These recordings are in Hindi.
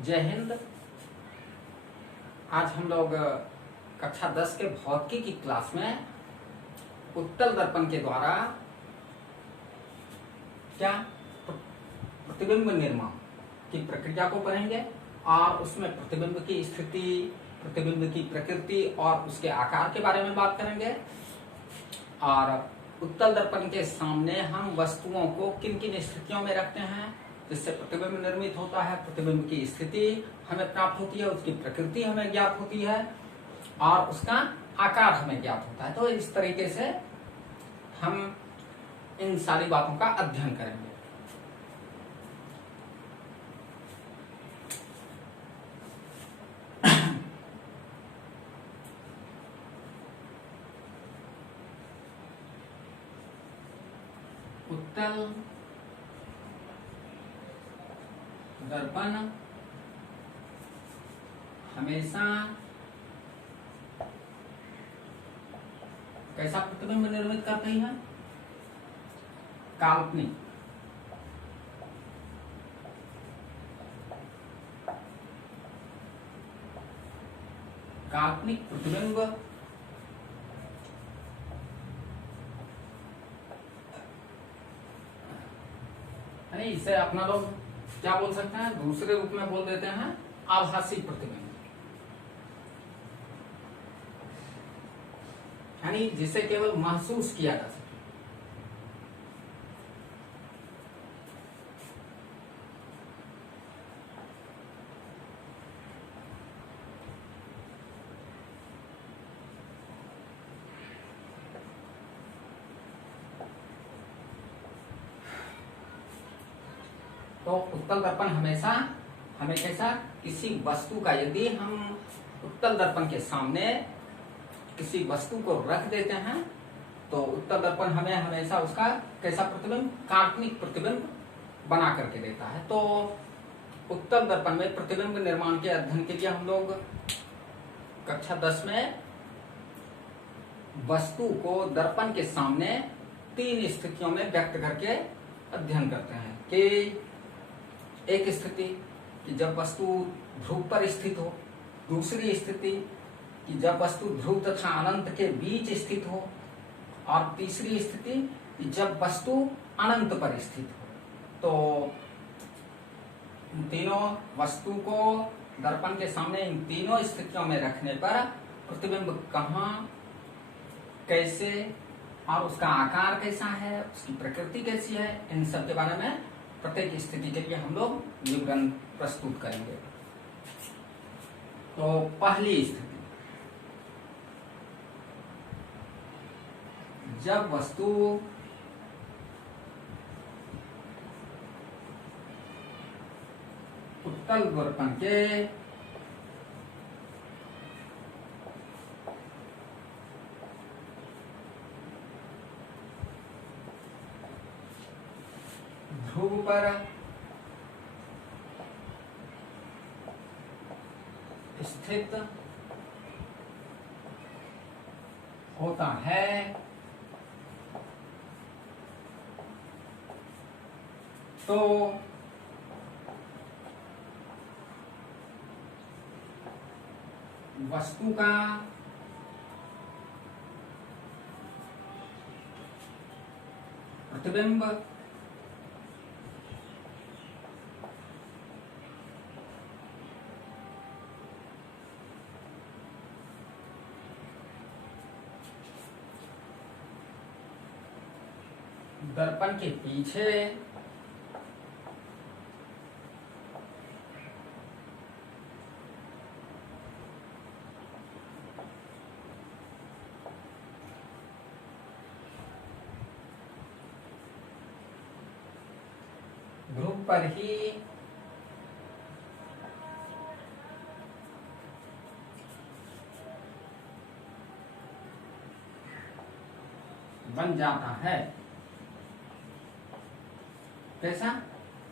जय हिंद। आज हम लोग कक्षा 10 के भौतिकी की क्लास में उत्तल दर्पण के द्वारा क्या प्रतिबिंब निर्माण की प्रक्रिया को पढ़ेंगे और उसमें प्रतिबिंब की स्थिति, प्रतिबिंब की प्रकृति और उसके आकार के बारे में बात करेंगे। और उत्तल दर्पण के सामने हम वस्तुओं को किन किन स्थितियों में रखते हैं जिससे प्रतिबिंब निर्मित होता है, प्रतिबिंब की स्थिति हमें प्राप्त होती है, उसकी प्रकृति हमें ज्ञात होती है और उसका आकार हमें ज्ञात होता है। तो इस तरीके से हम इन सारी बातों का अध्ययन करेंगे। उत्तल दर्पण हमेशा कैसा प्रतिबिंब निर्मित करती है? काल्पनिक। काल्पनिक प्रतिबिंब यानी इसे अपना लोग क्या बोल सकते हैं, दूसरे रूप में बोल देते हैं आभासी प्रतिबिंब, यानी जिसे केवल महसूस किया जा सके। तो उत्तल दर्पण हमेशा हमें कैसा, किसी वस्तु का, यदि हम उत्तल दर्पण के सामने किसी वस्तु को रख देते हैं तो उत्तल दर्पण हमें हमेशा उसका कैसा प्रतिबिंब, काल्पनिक प्रतिबिंब बना करके देता है। तो उत्तल दर्पण में प्रतिबिंब निर्माण के अध्ययन के लिए हम लोग कक्षा 10 में वस्तु को दर्पण के सामने 3 स्थितियों में व्यक्त करके अध्ययन करते हैं। कि एक स्थिति कि जब वस्तु ध्रुव पर स्थित हो, दूसरी स्थिति कि जब वस्तु ध्रुव तथा अनंत के बीच स्थित हो, और तीसरी स्थिति कि जब वस्तु अनंत पर स्थित हो। तो इन तीनों वस्तु को दर्पण के सामने इन तीनों स्थितियों में रखने पर प्रतिबिंब कहाँ, कैसे और उसका आकार कैसा है, उसकी प्रकृति कैसी है, इन सब के बारे में प्रत्येक स्थिति के लिए हम लोग विवरण प्रस्तुत करेंगे। तो पहली स्थिति, जब वस्तु उत्तल दर्पण के ध्रुव पर स्थित होता है तो वस्तु का प्रतिबिंब दर्पण के पीछे ध्रुव पर ही बन जाता है। कैसा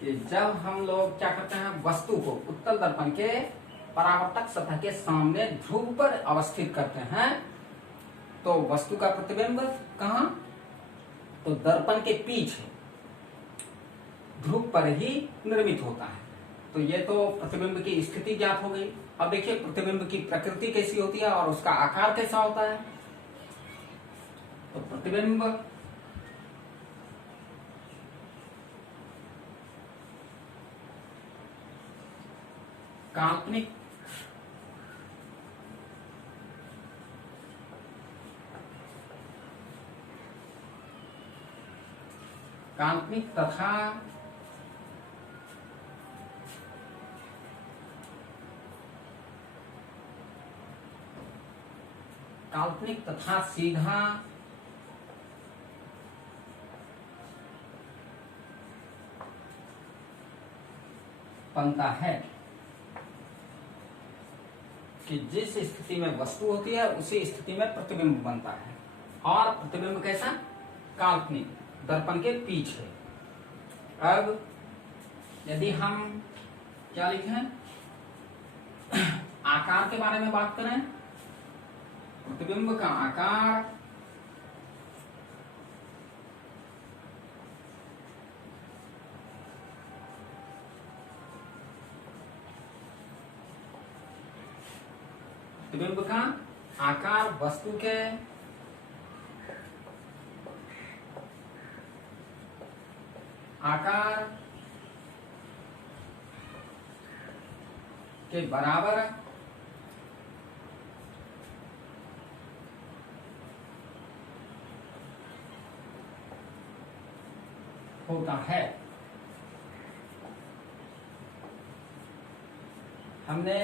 कि जब हम लोग क्या करते हैं, वस्तु को उत्तल दर्पण के परावर्तक सतह के सामने ध्रुव पर अवस्थित करते हैं तो वस्तु का प्रतिबिंब कहाँ, तो दर्पण के पीछे ध्रुव पर ही निर्मित होता है। तो ये तो प्रतिबिंब की स्थिति ज्ञात हो गई। अब देखिए प्रतिबिंब की प्रकृति कैसी होती है और उसका आकार कैसा होता है। तो प्रतिबिंब काल्पनिक तथा सीधा बनता है कि जिस स्थिति में वस्तु होती है उसी स्थिति में प्रतिबिंब बनता है। और प्रतिबिंब कैसा? काल्पनिक, दर्पण के पीछे। अब यदि हम क्या लिखें, आकार के बारे में बात करें, प्रतिबिंब का आकार प्रतिबिंब का आकार वस्तु के आकार के बराबर होता है। हमने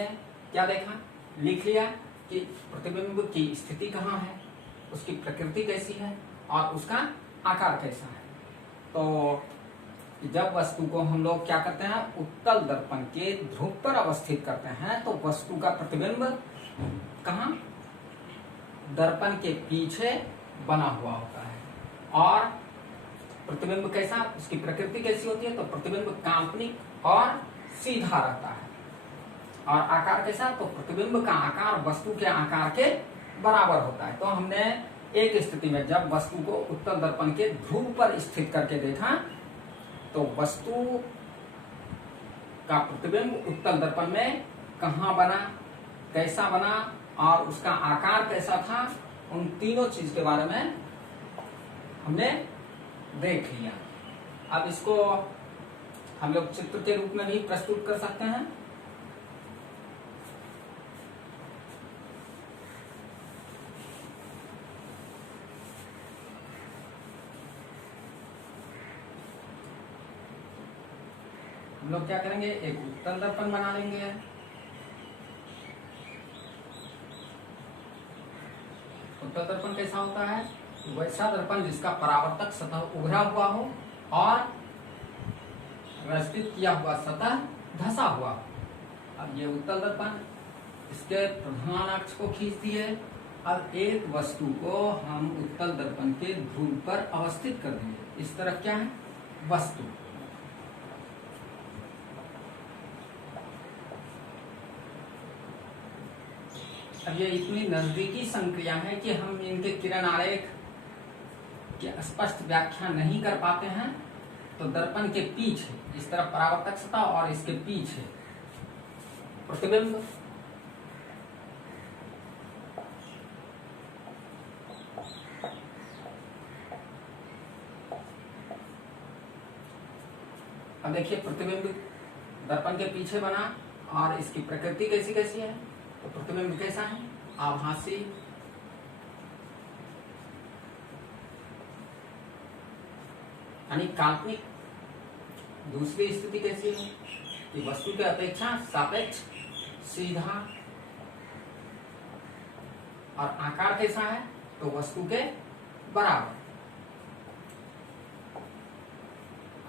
क्या देखा, लिख लिया कि प्रतिबिंब की स्थिति कहाँ है, उसकी प्रकृति कैसी है और उसका आकार कैसा है। तो जब वस्तु को हम लोग क्या करते हैं, उत्तल दर्पण के ध्रुव पर अवस्थित करते हैं, तो वस्तु का प्रतिबिंब कहाँ, दर्पण के पीछे बना हुआ होता है। और प्रतिबिंब कैसा, उसकी प्रकृति कैसी होती है, तो प्रतिबिंब काल्पनिक और सीधा रहता है। और आकार कैसा, तो प्रतिबिंब का आकार वस्तु के आकार के बराबर होता है। तो हमने एक स्थिति में जब वस्तु को उत्तल दर्पण के ध्रुव पर स्थित करके देखा, तो वस्तु का प्रतिबिंब उत्तल दर्पण में कहाँ बना, कैसा बना और उसका आकार कैसा था, उन तीनों चीज के बारे में हमने देख लिया। अब इसको हम लोग चित्र के रूप में भी प्रस्तुत कर सकते हैं। हम लोग क्या करेंगे, एक उत्तल दर्पण बना लेंगे। उत्तल दर्पण कैसा होता है, वैसा दर्पण जिसका परावर्तक सतह उभरा हुआ हो और रचित किया हुआ सतह धसा हुआ हो। अब ये उत्तल दर्पण, इसके प्रधान अक्ष को खींच दिए। अब एक वस्तु को हम उत्तल दर्पण के ध्रुव पर अवस्थित कर देंगे। इस तरफ क्या है, वस्तु। अब ये इतनी नजदीकी संक्रिया है कि हम इनके किरण आरेख की स्पष्ट व्याख्या नहीं कर पाते हैं। तो दर्पण के पीछे, इस तरफ परावर्तक सतह और इसके पीछे प्रतिबिंब। अब देखिए प्रतिबिंब दर्पण के पीछे बना और इसकी प्रकृति कैसी कैसी है। तो प्रतिबिंब कैसा है, आभासी, यानी काल्पनिक। दूसरी स्थिति कैसी है कि वस्तु के अपेक्षा सापेक्ष, सीधा। और आकार कैसा है, तो वस्तु के बराबर।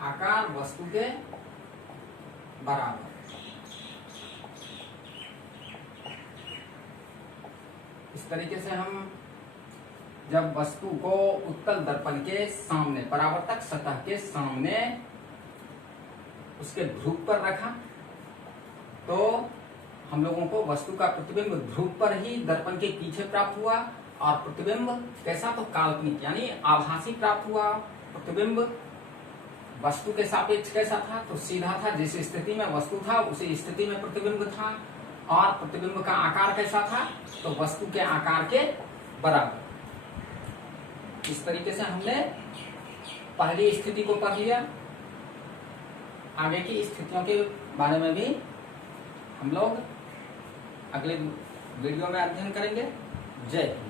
आकार वस्तु के बराबर। इस तरीके से हम जब वस्तु को उत्तल दर्पण के सामने, परावर्तक सतह के सामने उसके ध्रुव पर रखा, तो हम लोगों को वस्तु का प्रतिबिंब ध्रुव पर ही दर्पण के पीछे प्राप्त हुआ। और प्रतिबिंब कैसा, तो काल्पनिक यानी आभासी प्राप्त हुआ। प्रतिबिंब वस्तु के सापेक्ष कैसा था, तो सीधा था, जिस स्थिति में वस्तु था उसी स्थिति में प्रतिबिंब था। और प्रतिबिंब का आकार कैसा था, तो वस्तु के आकार के बराबर। इस तरीके से हमने पहली स्थिति को पढ़ लिया। आगे की स्थितियों के बारे में भी हम लोग अगले वीडियो में अध्ययन करेंगे। जय हिंद।